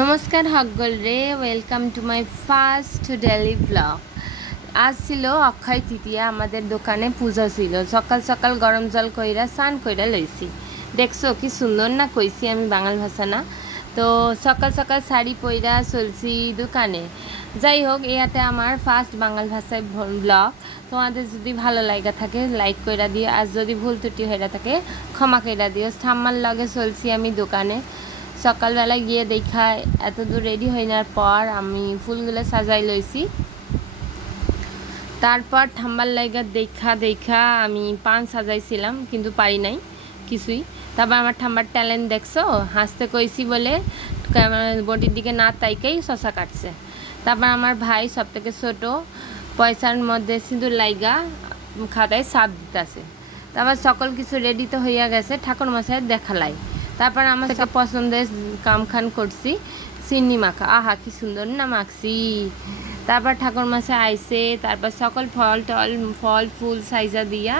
নমস্কার হকগল রে, welcome to my first daily blog. আজ ছিল অক্ষয় তৃতীয়া। আমাদের দোকানে পূজা ছিল। সকাল সকাল গরম জল কইরা স্নান কইরা লইছি। দেখছো কি সুন্দর না কইছি আমি বাঙাল ভাষা না? তো সকাল সকাল শাড়ি পইরা চলছি দোকানে। যাই হোক, এয়াতে আমার ফার্স্ট বাঙাল ভাষায় ব্লগ। তোমাদের যদি ভালো লাগা থাকে লাইক কইরা দিও, আর যদি ভুল ত্রুটি হয়ে থাকে ক্ষমা কইরা দিও। ঠাম্মার লগে চলছি আমি দোকানে। সকালবেলা গিয়ে দেখা এত দূর রেডি হয়ে নেওয়ার পর আমি ফুলগুলো সাজাই লইছি। তারপর ঠাম্বার লাইগা দেখা আমি পান সাজাইছিলাম, কিন্তু পারি নাই কিছুই। তারপর আমার ঠাম্বার ট্যালেন্ট দেখছো, হাসতে কইছি বলে বটির দিকে না তাইকেই শশা কাটছে। তারপর আমার ভাই সব থেকে ছোটো পয়সার মধ্যে সিঁদুর লাইগা খাতায় সাপ দিতেছে। তারপর সকল কিছু রেডি তো হইয়া গেছে, ঠাকুর মশাইয়ের দেখালাই। তারপর আমার থেকে পছন্দের কামখান করছি চিনি মাখা। আহা কি সুন্দর না মাখছি। তারপর ঠাকুর মশাই আইসে, তারপর সকল ফল ফুল সাইজা দিয়া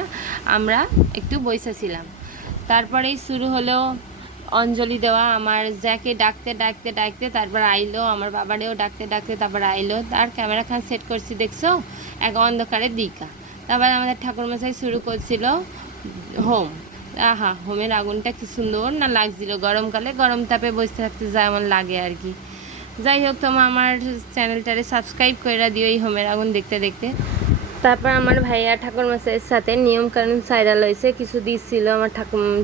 আমরা একটু বসেছিলাম। তারপরেই শুরু হলো অঞ্জলি দেওয়া। আমার জ্যাকে ডাকতে তারপর আইলো, আমার বাবারেও ডাকতে তারপর আইলো। তার ক্যামেরাখান সেট করছি দেখছো, এক অন্ধকারের দিকা। তারপর আমাদের ঠাকুরমশাই শুরু করছিল হোম। আহা, হোমের আগুনটা কি সুন্দর না লাগছিল। গরমকালে গরম তাপে বসে থাকতে যেমন লাগে আর কি। যাই হোক, তোমার আমার চ্যানেলটারে সাবস্ক্রাইব করে দিও এই হোমের আগুন দেখতে। তারপর আমার ভাইয়া ঠাকুরমশাইয়ের সাথে নিয়মকানুন সাইরা লইছে, কিছু দিচ্ছিল আমার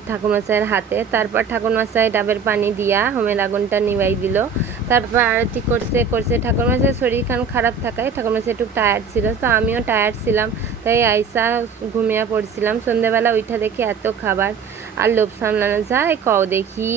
ঠাকুরমশাইয়ের হাতে। তারপর ঠাকুরমশাই ডাবের পানি দিয়া হোমের আগুনটা নিভাই দিল। তারপর আরতি করছে। ঠাকুরমশাইয়ের শরীর খারাপ থাকায় ঠাকুরমশাই একটু টায়ার্ড ছিল, তো আমিও টায়ার্ড ছিলাম, তাই আইসা ঘুমিয়ে পড়ছিলাম। সন্ধ্যেবেলা উঠা দেখি এত খাবার, আর লোভ সামলানো যায় কও দেখি।